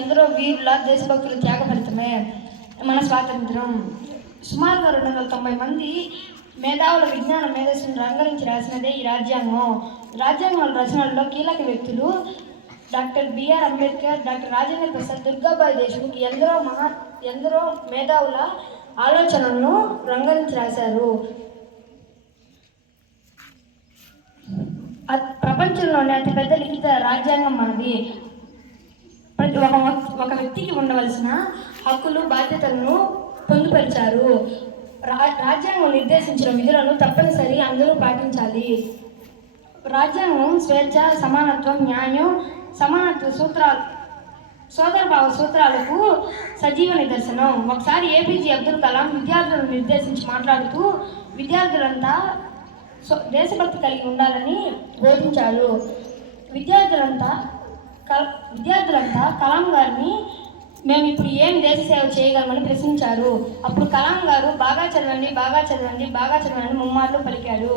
ఎందరో వీరుల దేశభక్తుల త్యాగ ఫలితమే మన స్వాతంత్రం. సుమారుగా 290 మంది మేధావుల విజ్ఞాన మేధస్సును రంగరించి రాసినదే ఈ రాజ్యాంగం. రాజ్యాంగం రచనల్లో కీలక వ్యక్తులు doctor BR Ambedkar, doctor Rajendra Prasad, Durgabai Deshmukh ఎందరో మేధావుల ఆలోచనలను రంగరించి రాశారు. ప్రపంచంలోనే అతిపెద్ద లిఖిత రాజ్యాంగం మనది. ఒక వ్యక్తికి ఉండవలసిన హక్కులు బాధ్యతలను పొందుపరిచారు. రాజ్యాంగం నిర్దేశించిన విధులను తప్పనిసరి అందరూ పాటించాలి. రాజ్యాంగం స్వేచ్ఛ, సమానత్వం, న్యాయం, సమానత్వ సూత్రాలు, సోదరభావ సూత్రాలకు సజీవ నిదర్శనం. ఒకసారి ఏపీజే అబ్దుల్ కలాం విద్యార్థులను నిర్దేశించి మాట్లాడుతూ విద్యార్థులంతా దేశభక్తి కలిగి ఉండాలని బోధించారు. విద్యార్థులంతా కలాం గారిని మేము ఇప్పుడు ఏం దేశ సేవ చేయగలమని ప్రశ్నించారు. అప్పుడు కలాం గారు బాగా చదవండి, బాగా చదవండి, బాగా చదవండి ముమ్మార్లు పలికారు.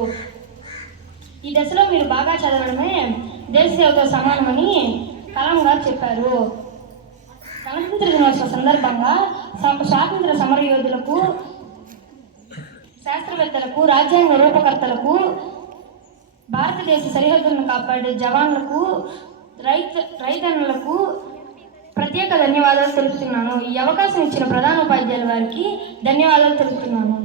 ఈ దశలో మీరు బాగా చదవడమే దేశ సేవతో సమానమని కలాం గారు చెప్పారు. గణతంత్ర దినోత్సవ సందర్భంగా స్వాతంత్ర సమరయోధులకు, శాస్త్రవేత్తలకు, రాజ్యాంగ రూపకర్తలకు, భారతదేశ సరిహద్దులను కాపాడే జవాన్లకు, రైతన్నులకు ప్రత్యేక ధన్యవాదాలు తెలుపుతున్నాను. ఈ అవకాశం ఇచ్చిన ప్రధాన ఉపాధ్యాయుల వారికి ధన్యవాదాలు తెలుపుతున్నాను.